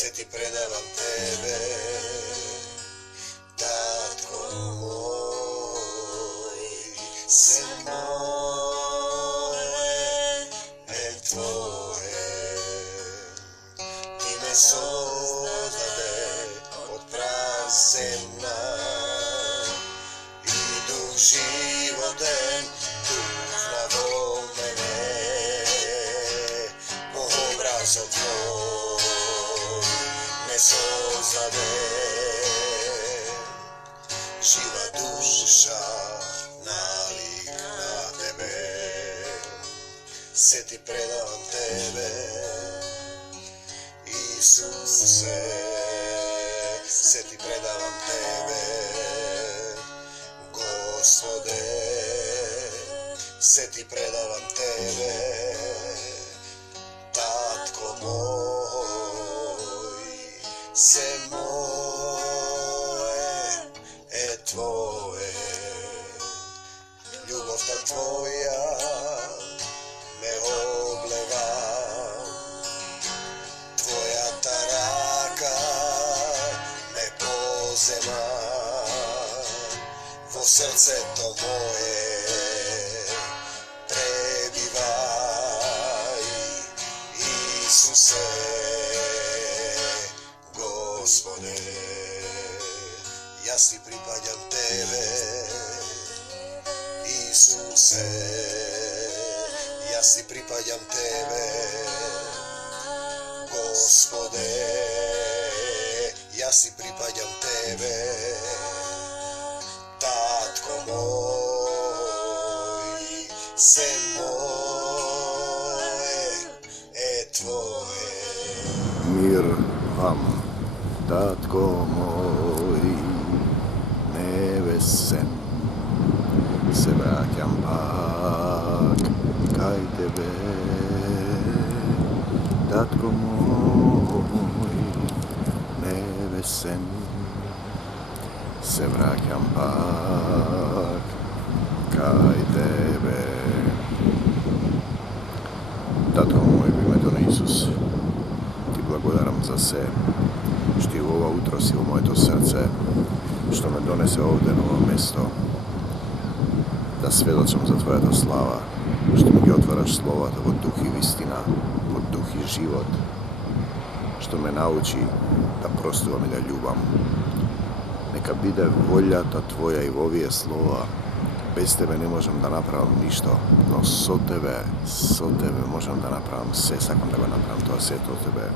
se ti predavam tebe, tatko moj, se moje, tvoje. Ti me sozdade od prazemna i duh životen, duh na mene, po obrazu tvoj me sozdade. Živa duša nalik na tebe, se ti predavam tebe, Isuse, se ti predavam tebe, Gospode, se ti predavam tebe, tatko moj, se moje, tvoje. Ljubov ta tvoja me obleva, tvoja ta raka me pozema, vo srce to moje prebivaj, Isuse, Gospode. Ja si pripadam tebe, Isuse, ja si pripadam tebe, Gospode, ja si pripadam tebe, tatko moj, se moje, tvoje. Mir vam, tatko moj, nevesen, se vraćam pak kaj tebe, tatko moj, nevesen, se vraćam pak kaj tebe. Tatko moj, primetno Isus, ti blagodaram za sve, što ti u ova utro si u moje to srce, što me donese ovdje na ovo mjesto, da svjedočam za tvoja to slava, što mi gi otvaraš slova, tvoje duh i istina, od duh i život, što me nauči da prostuvam i da ljubam. Neka bide volja ta tvoja i ovije slova, bez tebe ne možem da napravim ništa, no so tebe možem da napravim sve, sakam da ga napravim to sve to tebe.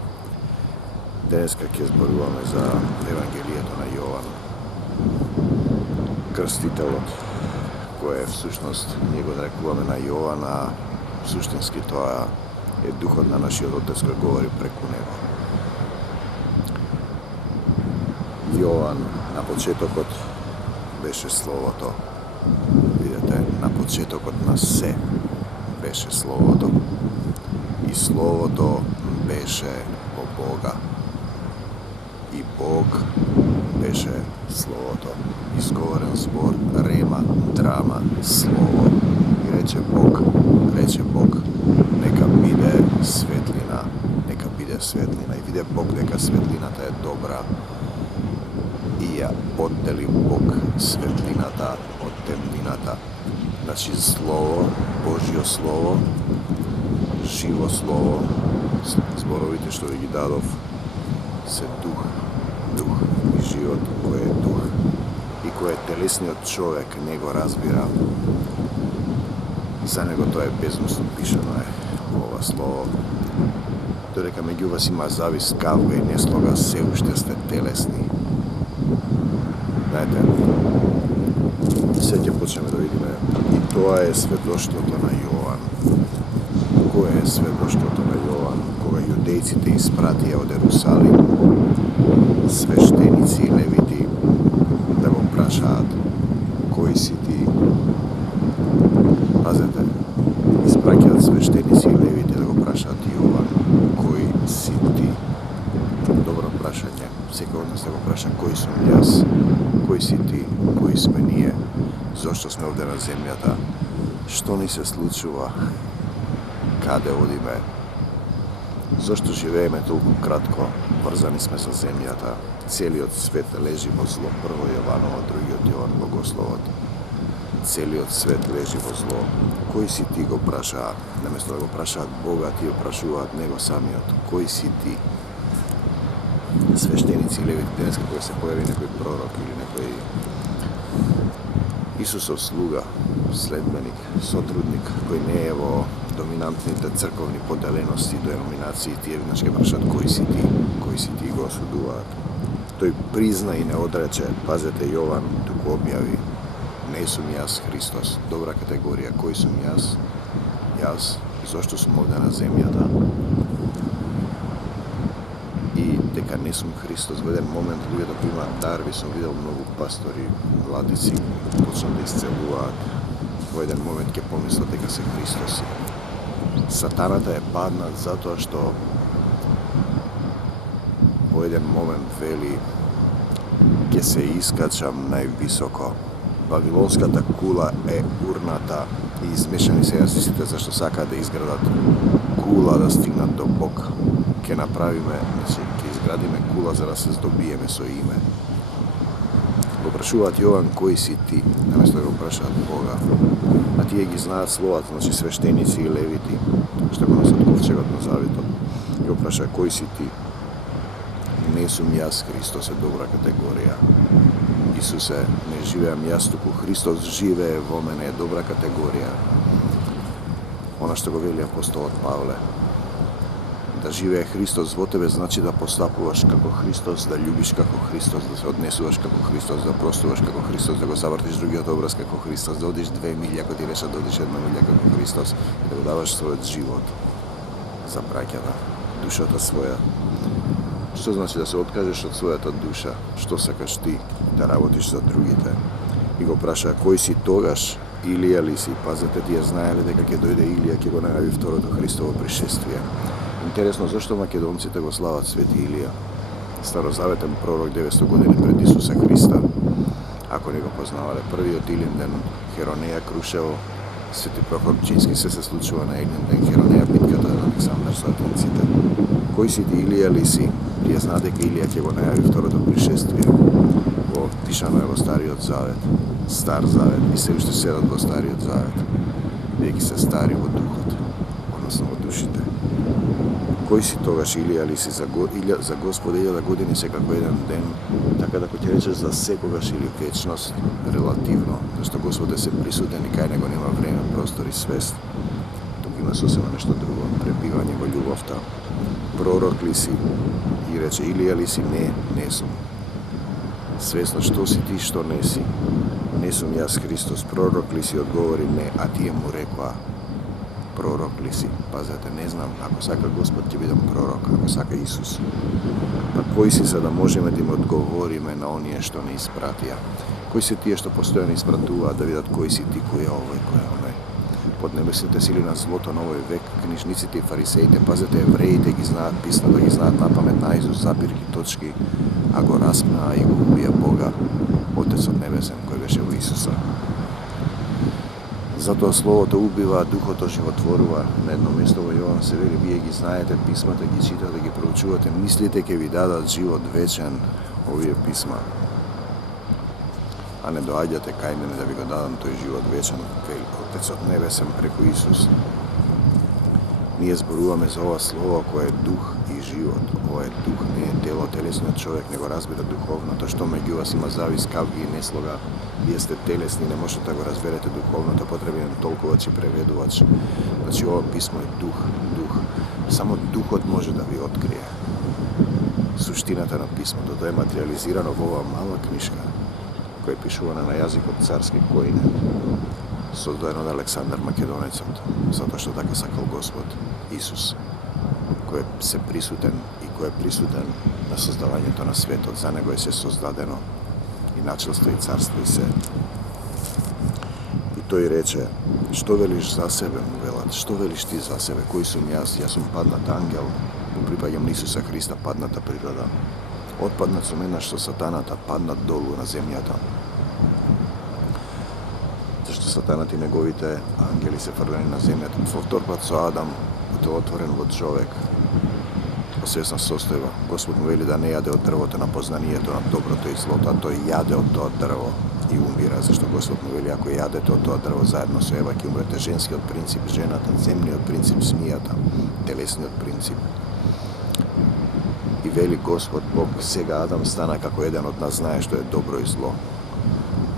Dnes kak je zboruvame za evangelijeto na Jovan, krstitelot, koje je v suštnost njegov rekuvame na Jovana, suštinski toja je duhovna naši Otec koji govori preko njega. Jovan na početok od beše slovo to. Vidite, na početok od nas se beše slovo to. I slovo to beše o Boga. I Bog beše slovo to. Izgovoren zbor, rema, drama, slovo. I reče Bog, neka bide svetlina. I vide Bog neka svetlina ta je dobra. I ja oddelim Bog svetlinata od temninata. Znači slovo, Božjo slovo, živo slovo, zborovite što vi gi dadov, se duh i život koje je duh i koje je telesni od čovjek njego razbira. Za nego to je bezmusno pišeno je ova slovo. To reka među vas ima zavis kavga i nesloga se ušte ste telesni. Znajte, sad je počnemo da vidimo i to je sve došlo to na Jovan. Koje je sve došlo to na Jovan, koga judejci te ispratija od Jerusalim, sveštenici i leviti, da go prašat, koji si ti. Pazite, ispratijat sveštenici i leviti da go prašat Jovan, koji si ti. Dobro prašanje, всеки od nas da go praša koji sam jaz, koji si ti, koji sme nije, zašto sme ovdje na zemljata, što ni se slučuva, kade odime, Зошто живееме толку кратко, врзани сме со земјата, целиот свет лежи во зло, прво Јованово, другиот Јован Богословот. Целиот свет лежи во зло. Кој си ти, го прашаат, наместо да го прашаат Бога, ти го прашуваат него самиот. Кој си ти? Свештеници и левити, денеска кога се појави некој пророк или некој Исусов слуга, следбеник, сотрудник, кој не е во доминантните црковни поделености, деноминации, тие веднаш ќе прашаат кој си ти го осудуваат. Тој призна и не одрече, пазете Јован туку објави, не сум јас Христос, добра категорија, кој сум јас? Јас, зошто сум овде на земјата? И дека не сум Христос, во еден момент луѓето кои имаат дарби, сум видел многу пастори, владици, почнат да исцелуваат, во еден момент ќе помислат дека се Христоси. Сатаната е паднат затоа што во еден момент вели ќе се искачам највисоко. Вавилонската кула е урната и измешани се јазиците зашто сакаат да изградат кула да стигнат до Бог. Ќе направиме, ќе изградиме кула за да се здобиеме со име. Го прашуваат Јован кој си ти, наместо да го прашаат Бога. А тие ги знаат словата, свештеници и левити, што го носат ковчегот на заветот. Го праша кој си ти? Не сум јас Христос, е добра категорија. Исусе, не живеам јас, туку Христос живее во мене, е добра категорија. Она што го вели апостолот Павле. Да живее Христос во тебе значи да постапуваш како Христос, да љубиш како Христос, да се однесуваш како Христос, да простуваш како Христос, да го завртиш другиот образ како Христос, да одиш 2 милја, ако ти решат да одиш 1 милја како Христос и да го даваш својот живот за браќата, душата своја. Што значи да се откажеш од својата душа? Што сакаш ти да работиш за другите? И го праша кој си тогаш? Илија ли си? Пазете, тие знаеле дека ќе дојде Илија, ќе го најави второто Христово пришествие. Интересно, зашто македонците го слават свети Илија? Старозаветен пророк 900 години пред Исуса Христа. Ако не го познавале, првиот Илин ден Херонеја Крушево, Свети Прохор Пчински се случува на Илин ден Херонеја битката на Александар со атинците. Кој си ти, Илија ли си? Тие знаат дека Илија ќе го најави второто пришествие. Во пишано е во Стариот Завет, Стар Завет и се уште седат во Стариот Завет, веќе се стари во духот, односно во душите. Кој си тогаш, Илија ли си? За Господа 1000 години се како еден ден, така да ќе речеш за секогаш или вечност, релативно, зашто Господ е се присутен и кај него нема време, простор и свест. Тук има сосема нешто друго, пребивање во љубовта. Пророк ли си? И рече, Илија ли си? Не сум. Свесно што си ти, што не си? Не сум јас Христос. Пророк ли си? Одговори не, а тие му рекоа, пророк ли си? Пазете, не знам, ако сака Господ ќе бидам пророк, ако сака Исус. Па кој си за да можеме да им одговориме на оние што не испратија? Кои се тие што постојано испратуваат да видат кој си ти, кој е овој, кој е оној? Под небесните сили на злото на овој век, книжниците и фарисеите, пазете, евреите ги знаат писмото, ги знаат напамет наизуст запирки точки, а го распнаа и го убија Бога, Отецот Небесен, кој беше во Исуса. Затоа Словото убива, а Духото животворува. На едно место во Јован се вели, вие ги знаете писмата, ги читате, ги проучувате, мислите ќе ви дадат живот вечен овие писма. А не доаѓате кај мене да ви го дадам тој живот вечен, вели Отецот Небесен преку Исус. Ние зборуваме за ова Слово кој е дух и живот. Ова е дух, не е тело, телесниот човек не го разбира духовното, што меѓу вас има завис, кавги и неслога. Вие сте телесни, не можете да го разберете духовното, потребен толкувач и преведувач. Значи ова писмо е дух. Само духот може да ви открие суштината на писмото. Тоа е материализирано во оваа мала книжка, која е пишувана на јазикот царски којне, создаден од Александар Македонецот, затоа што така сакал Господ Исус, кој е се присутен и кој е присутен на создавањето на светот. За него е се создадено и началство и царство и се. И тој рече, што велиш за себе, му велат, што велиш ти за себе, кој сум јас? Јас сум паднат ангел, му припаѓам на Исуса Христа, падната природа. Отпаднат сум еднаш со сатаната, паднат долу на земјата. Зашто сатанат и неговите ангели се фрлени на земјата. Во втор пат со Адам, тоа отворен во човек, svjesna sostojiva. Gospod mu veli da ne jade od drvota na pozнанието на доброто и злото, а тој јаде од тоа дрво и умира, зашто Господ му вели ако јадете од тоа дрво заедно со Ева ќе умрете. Женскиот принцип, жената, земниот принцип, смијата, телесниот принцип. И вели Господ Бог, сега Адам стана како еден од нас, знае што е добро и зло.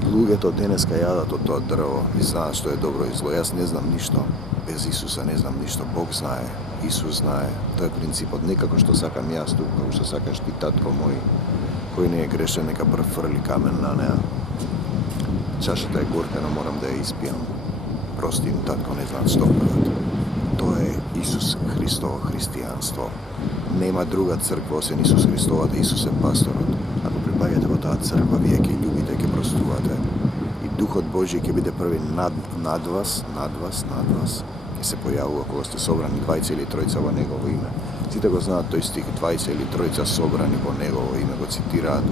Луѓето денеска јадат од тоа дрво и знаат што е добро и зло. Јас не знам ништо, без Исуса не знам ништо. Бог знае, Исус знае. Тоа е принципот. Не како што сакам јас тук, како што сакаш ти, татко мој, кој не е грешен, нека префрли камен на неа. Чашата е горка, но морам да ја испијам. Прости им, татко, не знаат што прават. Тоа е Исус Христово христијанство. Нема друга црква освен Исус Христовата. Исус е пасторот. Ако припаѓате во таа црква, вие ќе љубите, ќе простувате. И Духот Божји ќе биде први над вас, ќе се појавува кога сте собрани двајца или тројца во Негово име. Сите го знаат тој стих, двајца или тројца собрани во Негово име, го цитираат.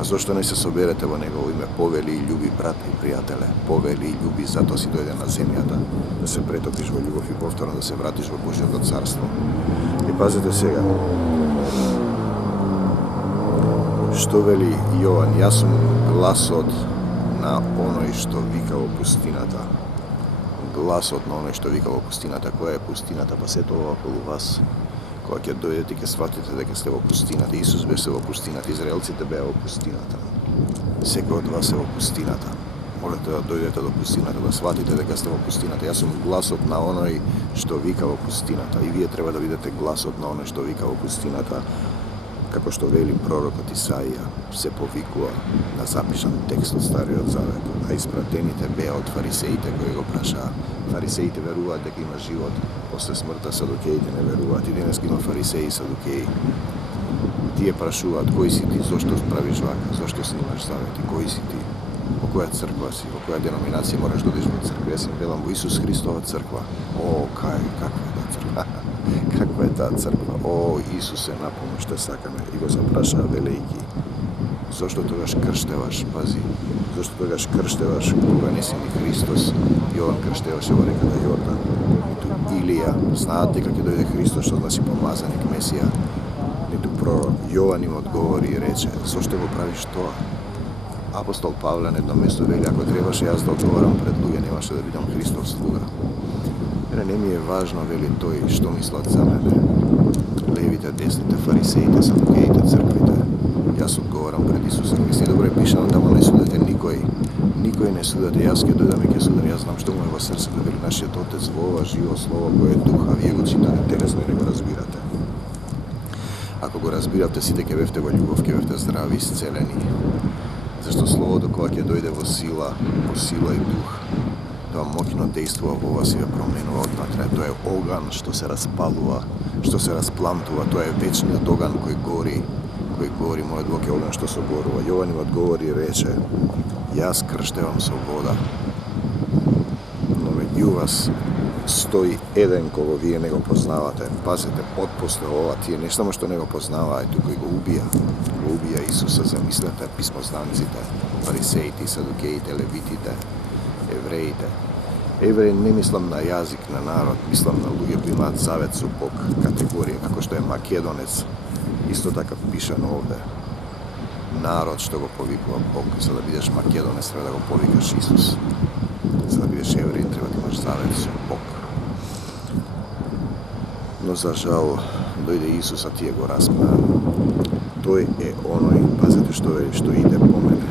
А зошто не се соберете во Негово име? Повели и љуби, брат и пријателе. Повели и љуби, затоа си дојде на земјата. Да се претопиш во љубов и повторно да се вратиш во Божјото царство. И пазете сега. Што вели Јован? Јас сум гласот на оној што вика во пустината. Гласот на оној што вика во пустината. Која е пустината? Па сето ова околу вас. Кога ќе дојдете ќе сватите дека сте во пустината. Исус беше во пустината, израелците беа во пустината. Секој од вас е во пустината. Молете да дојдете до пустината, да сватите дека сте во пустината. Јас сум гласот на оној што вика во пустината. И вие треба да видите гласот на оној што вика во пустината. Како што вели пророкот Исаија, се повикува на запишан текст од Стариот Завет, а испратените беа од фарисеите кои го прашаа. Фарисеите веруваат дека има живот после смртта, садукеите не веруваат. И денес има фарисеи и садукеи. Тие прашуваат кој си ти, зошто правиш вака, зошто снимаш завети, кој си ти, во која црква си, во која деноминација мораш да одиш во црква. Јас им велам во Исус Христова црква. О, каква е таа црква? Каква е таа црква? О, Исусе, на помош те сакаме. И го запрашаа велејки. Зошто тогаш крштеваш, пази, зошто тогаш крштеваш кога не си ни Христос? Јован крштеваше во реката Јордан. Ниту Илија, знаат дека ќе дојде Христос, што значи помазаник Месија. Ниту пророк. Јован им одговори и рече, зошто го правиш тоа? Апостол Павле на едно место вели, ако требаше јас да одговарам пред луѓе, немаше да бидам Христов слуга. Не ми е важно, вели тој, што мислат за мене. Левите, десните, фарисеите, садукеите, црквите. Јас одговарам пред Исуса Христа. Добро е пишано, тамо не судете никој. Никој не судете, јас ќе дојдам и ќе судам. Јас знам што му е во срцето, вели нашиот Отец во ова живо слово кој е дух, а вие го читате телесно и не го разбирате. Ако го разбирате, сите ќе бевте во љубов, ќе бевте здрави, исцелени. Зашто словото кога ќе дојде во сила и дух, тоа моќно действува во вас и ве променува однатре. Тоа е оган што се распалува, што се распламтува. Тоа е вечниот оган кој гори. Мојот Бог е оган што согорува. Јован им одговори и рече, јас крштевам со вода, но меѓу вас стои еден кого вие не го познавате. Пазете, отпосле ова, тие не само што не го познаваа, туку и го убија Исуса. Замислете, писмознанците, фарисеите, садукеите, левитите, евреите. Евреи не мислам на јазик, на народ, мислам на луѓе кои имаат завет со Бог, категорија, како што е македонец. Исто така пишано овде. Народ што го повикува Бог, за да бидеш македонец треба да го повикаш Исус. За да бидеш евреј треба да имаш завет со Бог. Но за жал дојде Исус, а тие го распнаа. Тој е оној, пазете што иде по мене.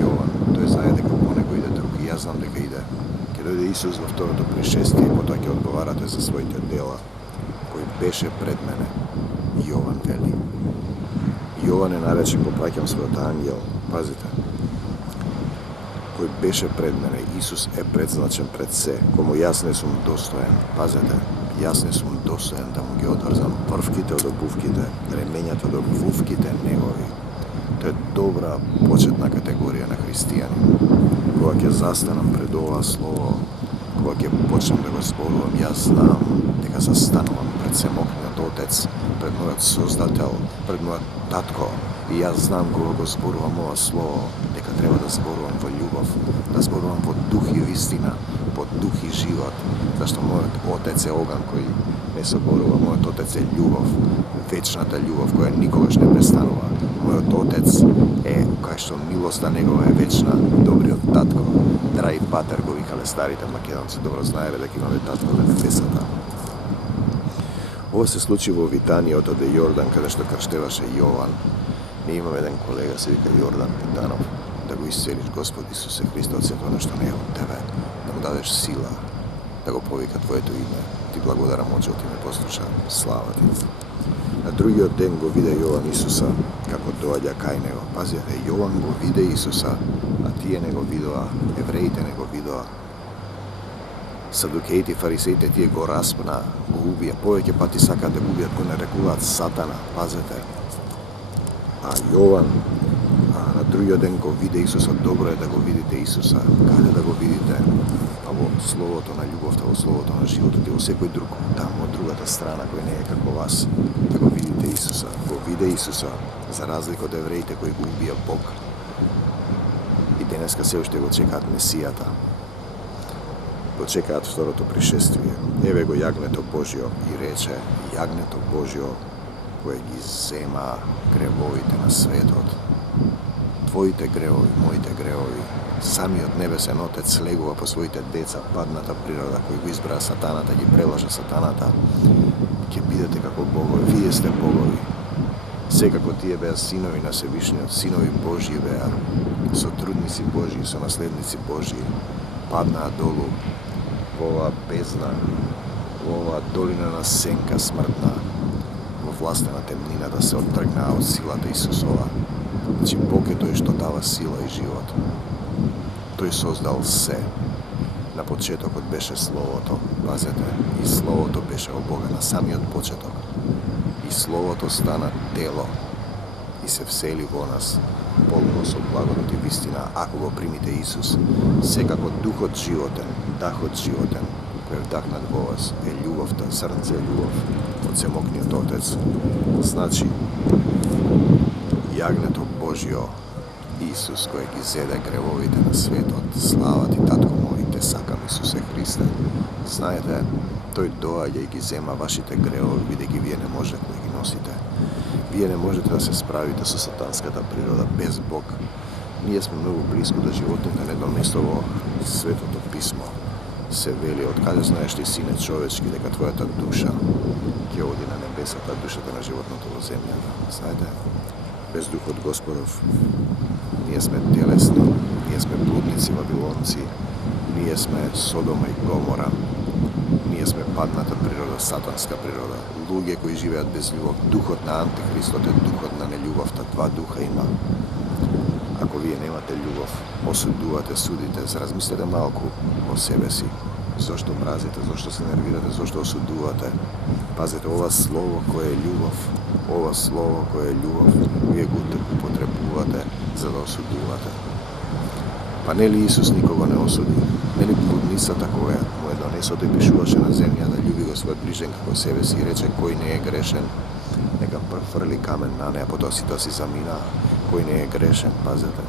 Јован, тој знае дека по него иде друг и јас знам дека иде. Ќе дојде Исус во второто пришествие и потоа ќе одговарате за своите дела. Кој беше пред мене, Јован вели. Јован е наречен, попраќам својот ангел. Пазите. Кој беше пред мене, Исус е предзначен пред се, кому јас не сум достоен. Пазете, јас не сум достоен да му ги одврзам првките од обувките, ремењата од обувките негови. Тоа е добра почетна категорија на христијани. Кога ќе застанам пред ова слово, кога ќе почнам да го зборувам, јас знам дека застанувам пред Семокниот Отец, пред мојот Создател, пред мојот Татко. И јас знам кога го зборувам ова слово, дека треба да зборувам во љубов, да зборувам во дух и вистина, во дух и живот, зашто мојот Отец е оган кој не соборува, мојот Отец е љубов, вечната љубов која никогаш не престанува. Мојот Отец е кај што милоста негова е вечна, добриот татко, драги патер го викале старите македонци, добро знаеле дека имаме татко на небесата. Ова се случи во Витанијата од Јордан, каде што крштеваше Јован. Ние имаме еден колега, се вика Јордан Питанов, да го исцелиш Господ Исусе Христе од сето нешто не е од тебе, да му дадеш сила, да го повика Твоето име. Ти благодарам, Отче, ти ме послуша, слава ти. На другиот ден го виде Јован Исуса како доаѓа кај него. Пазете, Јован го виде Исуса, а тие не го видоа, евреите не го видоа. Садукеите и фарисеите тие го распна, го убија, повеќе пати сакаат да го убијат, го нарекуваат Сатана, пазете. А Јован на другиот ден го виде Исуса, добро е да го видите Исуса. Каде да го видите? А во словото на љубовта, во словото на животот и во секој друг, там, од другата страна, кој не е како вас, да го видите Исуса. Го виде Исуса, за разлика од евреите кои го убија Бог. И денеска се уште го чекаат Месијата. Го чекаат второто пришествие. Еве го јагнето Божјо и рече, јагнето Божјо кое ги зема гревовите на светот. Твоите гревови, моите гревови, самиот небесен Отец слегува по своите деца падната природа, кој го избра сатаната, ги прелажа сатаната. Ќе бидете како богови, вие сте богови. Секако тие беа синови на Севишниот, синови Божји беа, сотрудници Божји, сонаследници Божји, паднаа долу во оваа бездна, во оваа долина на сенка смртна, во власта на темнината се оттргнаа од силата Исусова. Значи Бог е тој што дава сила и живот. Тој создал се. На почетокот беше Словото, пазете, и Словото беше од Бога на самиот почеток. И Словото стана тело и се всели во нас, полно со благодат и вистина, ако го примите Исус. Секако духот животен, дахот животен, кој е вдахнат во вас, е љубовта, срце љубов од семокниот Отец. Значи, јагнето Божјо, Исус кој ги зеде гревовите на светот, слава ти, татко мој, те сакам, Исусе Христе. Знаете, тој доаѓа и ги зема вашите гревови, бидејќи вие не можете да ги носите. Вие не можете да се справите со сатанската природа без Бог. Ние сме многу близко до животните, на едно место во Светото Писмо се вели, од каде знаеш ти, сине човечки, дека твојата душа ќе оди на небесата, душата на животното во земјата. Знаете, без Духот Господов ние сме телесни, ние сме блудници, вавилонци, ние сме Содома и Гомора, ние сме падната природа, сатанска природа, луѓе кои живеат без љубов. Духот на Антихристот е духот на нелюбовта, два духа има. Ако вие немате љубов, осудувате, судите, размислете малку о себе си. Зошто мразите, зошто се нервирате, зошто осудувате. Пазете, ова слово кое е љубов, ова слово кое е љубов, вие го употребувате за да осудувате. Па нели Исус никого не осуди? Нели блудницата која му е донесото и пишуваше на земја да љуби го својот ближен како себе си и рече кој не е грешен, нека фрли камен на неа, потоа сите си замина, кој не е грешен, пазете.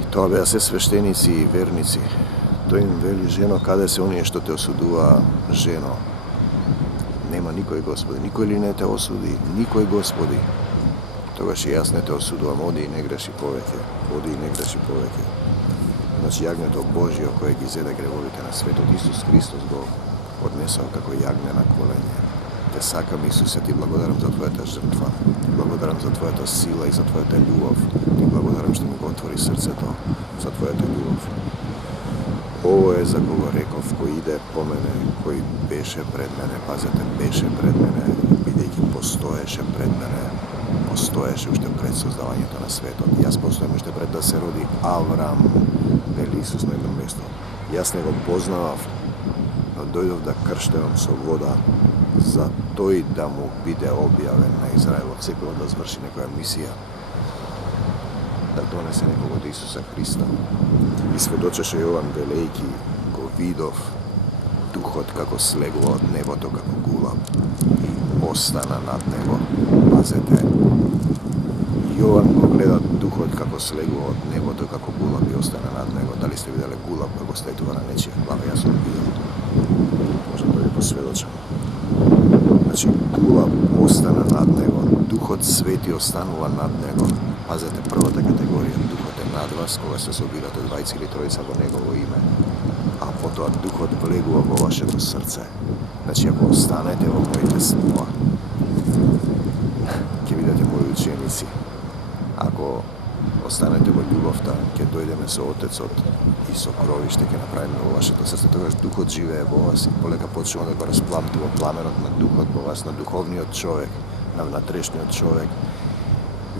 И тоа беа се свештеници и верници. Тој им вели, жено, каде се оние што те осудуваа, жено? Нема никој, Господи, никој ли не те осуди? Никој, Господи. Тогаш и јас не те осудувам, оди и не греши повеќе, оди и не греши повеќе. Значи, јагнето Божјо кој ги зеде гревовите на светот, Исус Христос го однесал како јагне на колене. Те сакам, Исусе, ти благодарам за Твојата жртва, ти благодарам за Твојата сила и за Твојата љубов, ти благодарам што ми го отвори срцето за Твојата љубов. Ово е за кого реков, кој иде по мене, кој беше пред мене, пазете, беше пред мене, бидејќи постоеше пред мене, постоеше уште пред создавањето на светот. Јас постојам уште пред да се роди Аврам, вели Исус на едно место. Јас не го познавав, но дојдов да крштевам со вода, за тој да му биде објавен на Израелот, секој да зврши некоја мисија, да донесе некого од Исуса Христа. И сведочеше Јован велејки, го видов духот како слегува од небото како гулам и остана над него. Пазете, Jovan go gleda duhot kako slegува od nebo, to kako gulabi ostane nad nego. Da li ste vidjeli gulab kako sletува na nečije glave? Ja sam vidio. Možda to je posvjedočeno. Znači, gulab ostane nad nego, duhot sveti ostanuva nad nego. Pazite, prvota kategorija, duhot je nad vas, koga se sobirate dvajci ili trojica vo njegovo ime. A potom duhot vleguva vo vašето srce. Znači, ako ostanete vo mojite slova, ќе видите мои ученици. Ако останете во љубовта, ќе дојдеме со Отецот и со кровиште ќе направиме во вашето срце. Тогаш духот живее во вас и полека почнува да го распламтува пламенот на духот во вас, на духовниот човек, на внатрешниот човек.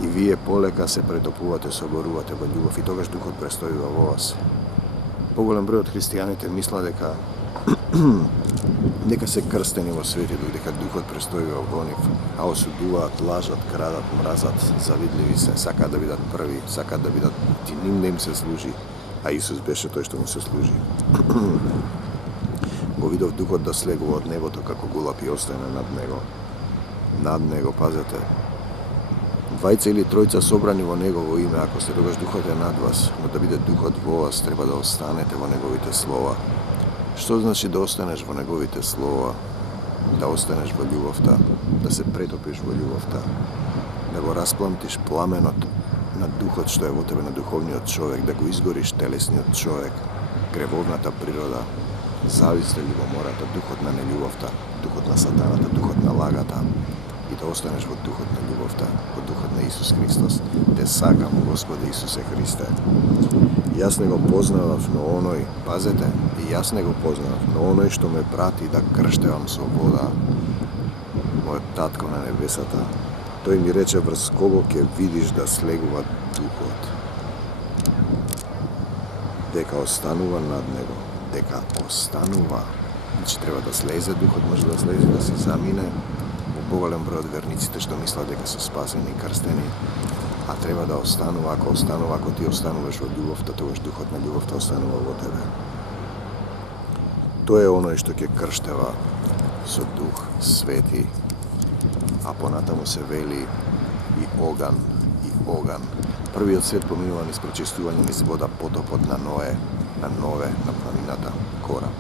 И вие полека се претопувате, соборувате во љубов и тогаш духот престојува во вас. Поголем број од христијаните мисла дека нека се крстени во свети, дека духот престојува во нив, а осудуваат, лажат, крадат, мразат, завидливи се, сакаат да бидат први, сакаат да бидат, ти ним не им се служи, а Исус беше тој што му се служи. Го видов духот да слегува од небото како гулап и остане над него. Над него, пазете. Двајца или тројца собрани во негово име, ако се тогаш духот е над вас, но да биде духот во вас, треба да останете во неговите слова. Што значи да останеш во неговите слова? Да останеш во љубовта, да се претопиш во љубовта, да го распламтиш пламенот на духот што е во тебе, на духовниот човек, да го изгориш телесниот човек, гревовната природа, зависта, љубомората, духот на нељубовта, духот на сатаната, духот на лагата, и да останеш во духот на љубовта, во духот на Исус Христос. Те сакам, Господи Исусе Христе. Јас не го познавав, но оној, пазете, и јас не го познавав, но оној што ме прати да крштевам со вода, мојот татко на небесата, тој ми рече врз кого ќе видиш да слегува духот, дека останува над него, дека останува. Значи треба да слезе духот, може да слезе, да се замине. Поголем број од верниците што мислат дека се спасени, крстени, а треба да останува. Ако ти остануваш во љубовта, тогаш духот на љубовта останува во тебе. Тој е оној што ќе крштева со дух свети, а понатаму се вели и оган, и оган. Првиот свет поминува низ прочистување низ вода, потопот на Ное, на Нове, на планината Кораб.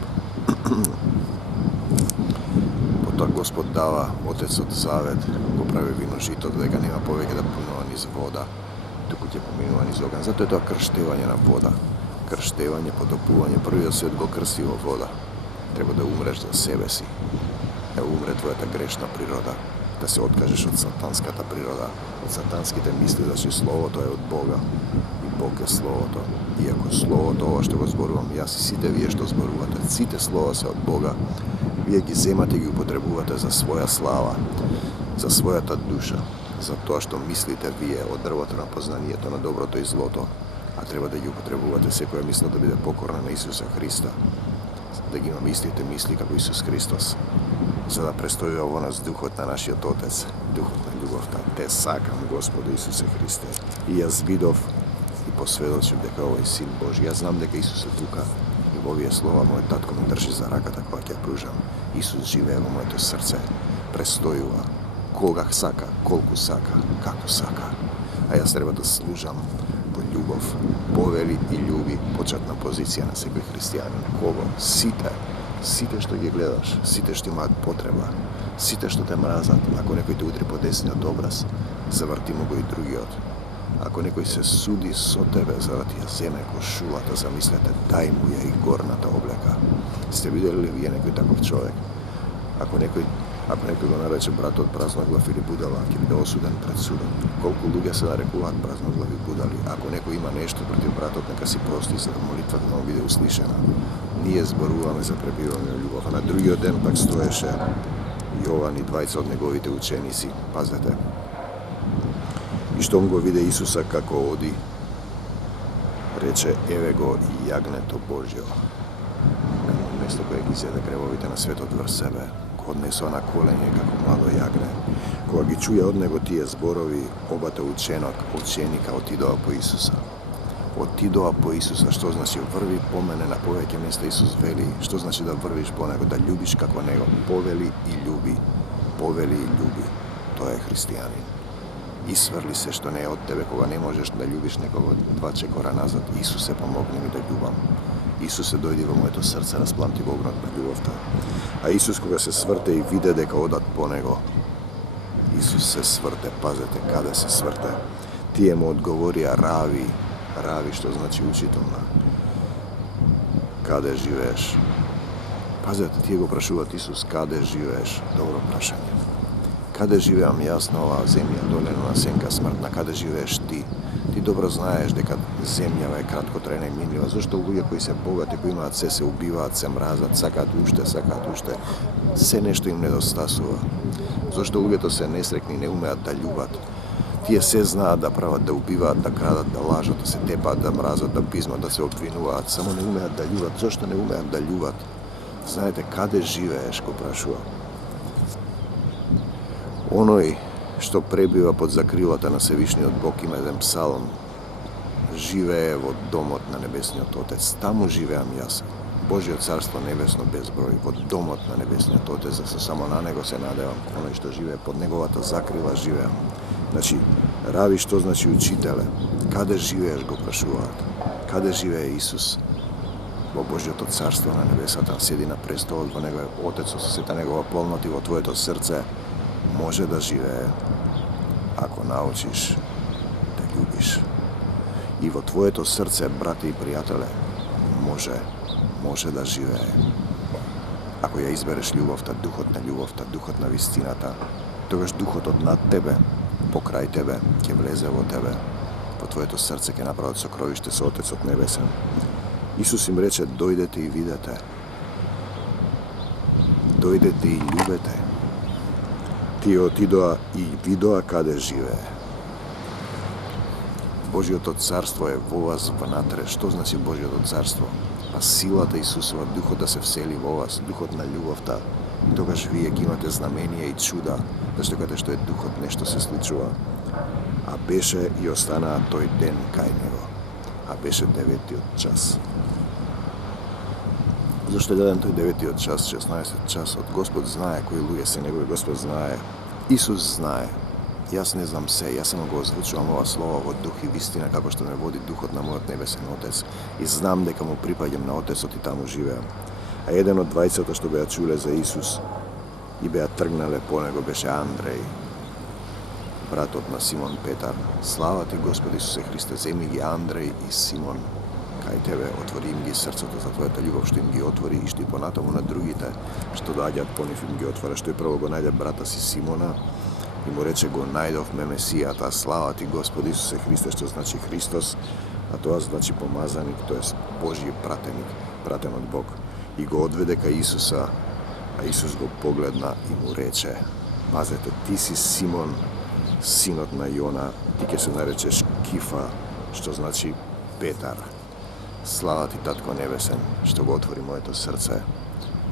Потоа Господ дава Отецот завет, го прави виножитот, дека нема повеќе да поминува низ вода, туку ќе поминува низ оган. Затоа е тоа крштевање на вода, крштевање, потопување. Првиот свет го крсти во вода. Треба да умреш за себе си, да умре твојата грешна природа, да се откажеш од сатанската природа, од сатанските мисли, зашто Словото е од Бога и Бог е Словото. Иако Словото, ова што го зборувам јас и сите вие што зборувате, сите слова се од Бога, вие ги земате и ги употребувате за своја слава, за својата душа, за тоа што мислите вие од дрвото на познанието на доброто и злото, а треба да ги употребувате секоја мисла да биде покорна на Исуса Христа, да ги имаме истите мисли како Исус Христос, за да престојува во нас духот на нашиот Отец, духот на љубовта. Те сакам, Господи Исусе Христе. И јас видов и посведочив дека овој Син Божи. Јас знам дека Исус е тука и во овие слова мојот татко ме држи за раката кога ќе ја пружам. Исус живее во моето срце, престојува, кога сака, колку сака, како сака. А јас треба да служам во љубов, повели и љуби, почетна позиција на секој христијанин. Кого? Сите што ги гледаш, сите што имаат потреба, сите што те мразат. Ако некој те удри по десниот образ, заврти му го и другиот. Ако некој се суди со тебе за да ти ја земе кошулата, замислете, дај му ја и горната облека. Сте видели ли вие некој таков човек? Ако некој го нарече братот празноглав или будала, ќе биде осуден пред судот. Колку луѓе се нарекуваат празноглави будали. Ако некој има нешто против братот, нека си прости за да молитвата да му биде услишена. Ние зборуваме за пребивање на љубов. А на другиот ден пак стоеше Јован и двајца од неговите ученици. Пазете. И штом го виде Исуса како оди, рече, еве го и јагнето Божјо. Место кое ги зеде гревовите на светот врз себе, го однесува на колене како младо јагне. Кога ги чуја од него тие зборови, обата ученика отидоа по Исуса. Отидоа по Исуса, што значи врви по мене, на повеќе места Исус вели, што значи да врвиш по него, да љубиш како него, повели и љуби, тоа е христијанин. Isvrli se što ne je od tebe, koga ne možeš da ljubiš nekoga 2 čekora nazad. Isuse, pomogni mi da ljubam. Isuse, dojdi во моето срце, распламти во огнот на љубовта. А Исус, кога се сврте и виде дека одат по него, Исус се сврте, пазете каде се сврте. Тие му одговорија Рави, Рави што значи учителна. Каде живееш? Пазете, тие го прашуваат Исус, каде живееш? Добро прашање. Каде живеам јас на оваа земја, долена на сенка смртна, каде живееш ти? Ти добро знаеш дека земјава е краткотрајна и минлива. Зашто луѓе кои се богати, кои имаат се убиваат, се мразат, сакаат уште, се нешто им недостасува. Зашто луѓето се несрекни, не умеат да љубат. Тие се знаат да прават, да убиваат, да крадат, да лажат, да се тепаат, да мразат, да пизмат, да се обвинуваат, само не умеат да љубат. Зашто не умеат да љубат? Знаете, каде живееш, го прашува. Оној што пребива под закрилата на Севишниот Бог, има еден псалм, живее во домот на Небесниот Отец. Таму живеам јас. Божиот царство небесно безброј, во домот на Небесниот Отец, за се само на него се надевам. Оној што живее под неговата закрила живеам. Значи, Рави што значи учителе? Каде живееш, го прашуваат. Каде живее Исус? Во Божиото царство на небесата, седи на престолот, во него е Отецот со сета негова полнота и во твоето срце може да живее ако научиш да љубиш. И во твоето срце, брате и пријателе, може да живее. Ако ја избереш љубовта, духот на вистината, тогаш духот над тебе, покрај тебе, ќе влезе во тебе. Во твоето срце ќе направат сокровиште со Отецот Небесен. Исус им рече, дојдете и видете. Дојдете и љубете. Тие отидоа и видоа каде живее. Божиото царство е во вас внатре. Што значи Божиото царство? Па силата Исусова, духот да се всели во вас, духот на љубовта. И тогаш вие ќе имате знаменија и чуда, зашто каде што е духот нешто се случува. А беше и останаа тој ден кај него. А беше 9-тиот час. Зашто даден тој 9-тиот час, 16 часот? Господ знае кои луѓе се негови, Господ знае. Исус знае. Јас не знам се, јас само го озвучувам ова слово во дух и вистина, како што ме води духот на мојот небесен Отец. И знам дека му припаѓам на Отецот и таму живеам. А еден од двајцата што беа чуле за Исус и беа тргнале по него беше Андреј, братот на Симон Петар. Слава ти, Господи Исусе Христе, земи ги Андреј и Симон кај тебе, отвори им ги срцето за твојата љубов, што им ги отвори и што и понатаму на другите што доаѓаат по нив им ги отвора. Што и прво го најде брата си Симона и му рече, го најдовме Месијата. Слава ти, Господи Исусе Христе, што значи Христос, а тоа значи помазаник, тоест Божји пратеник, пратен од Бог. И го одведе кај Исуса, а Исус го погледна и му рече, пазете, ти си Симон, синот на Јона, ти ќе се наречеш Кифа, што значи Петар. Слава ти, Татко Небесен, што го отвори моето срце,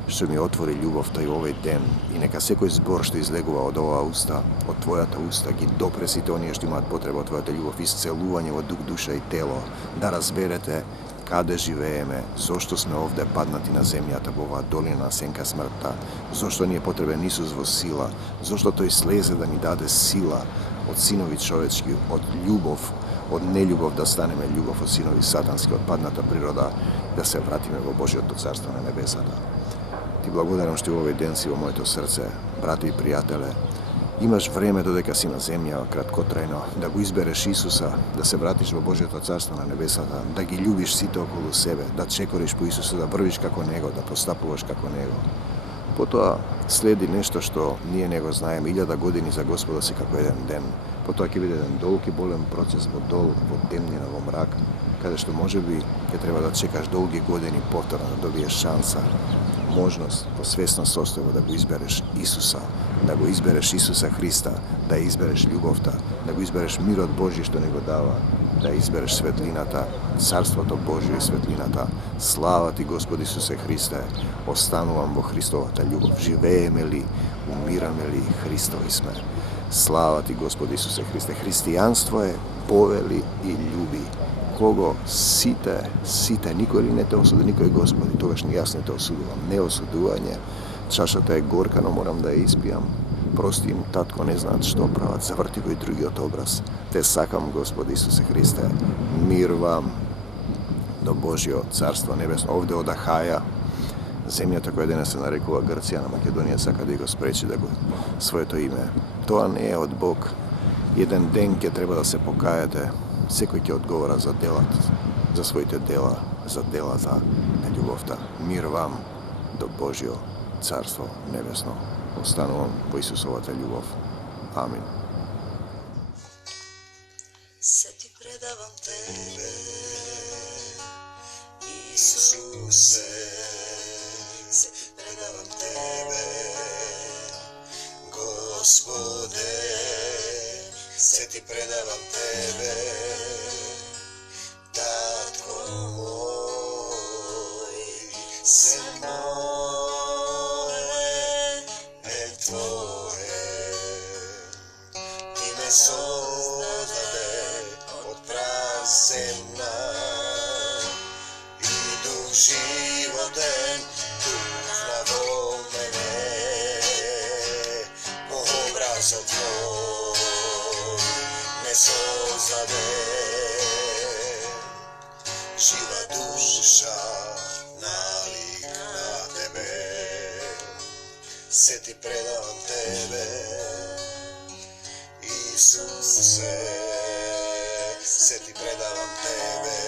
што ми отвори љубовта и овој ден, и нека секој збор што излегува од оваа уста, од твојата уста, ги допре сите оние што имаат потреба од твојата љубов, исцелување во дух, душа и тело, да разберете каде живееме, зошто сме овде паднати на земјата во оваа долина на сенка смртта, зошто ни е потребен Исус во сила, зошто тој слезе да ни даде сила од синови човечки, од љубов, од нељубов да станеме љубов, од синови сатански, од падната природа, да се вратиме во Божиото царство на небесата. Ти благодарам што овој ден си во моето срце, брати и пријателе. Имаш време додека си на земја, краткотрајно, да го избереш Исуса, да се вратиш во Божиото царство на небесата, да ги љубиш сите околу себе, да чекориш по Исуса, да врвиш како Него, да постапуваш како Него. Потоа следи нешто што ние не го знаеме, 1000 години за Господа си како еден ден. Потоа ќе биде еден долг и болен процес во дол, во темнина, во мрак, каде што можеби ќе треба да чекаш долги години повторно да добиеш шанса, можност, во свесна состојба да го избереш Исуса, да го избереш Исуса Христа, да ја избереш љубовта, да го избереш мирот Божји што ни го дава, да избереш светлината, Царството Божјо и светлината. Слава ти, Господи Исусе Христе, останувам во Христовата љубов. Живееме ли, умираме ли, Христови сме. Слава ти, Господи Исусе Христе. Христијанство е повели и љуби. Кого сите, никој ли не те осуди, никој Господи, тогаш ни јас не те осудувам. Не осудување, чашата е горка, но морам да ја испијам. Prosti im, tatko ne zna što pravac, zavrti go i drugi od obraz. Te sakam, Gospod Isuse Hriste, mir vam do Božjo carstvo nebesno. Ovdje od Ahaja, zemlja tako jedina se narekula Grcija na Makedonija, sakad go spreči da go svoje to ime. To ne je od Bog. Jeden den, kje treba da se pokajate, sekoj kje odgovora za delat, za svojite dela, za ljubovta. Mir vam do Božjo carstvo nebesno. Ostanu vam po Isusovata ljubov. Amin. Se ti predavam tebe, Isuse, se ti predavam tebe, Gospode, se ti predavam tebe, Tatko moj, se moje, tvoje, ti me sozdade od prazena i duh životen duhno mene, po obrazu tvoj me sozdade, živa duša nalik na tebe, se ti predavam tebe, Isuse, se ti predavam tebe,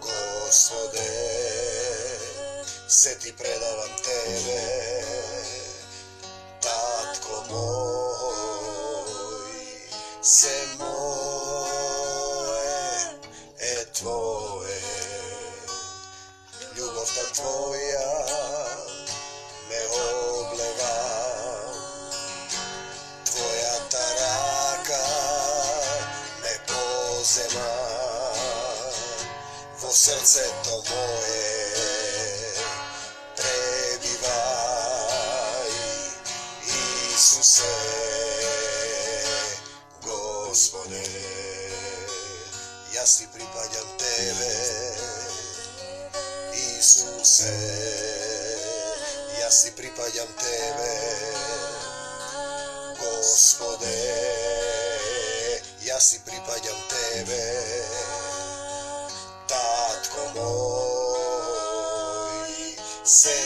Gospode, se ti predavam tebe, Tatko moj, se moje, tvoje, ljubov ta tvoja me obleva, tvoja ta raka me pozema, vo srce to moje prebivaj, Isuse, Gospode, ja si pripadam tebe, Isuse, ja si pripadam tebe, Gospode, ja si pripadam tebe, Tatko moj, se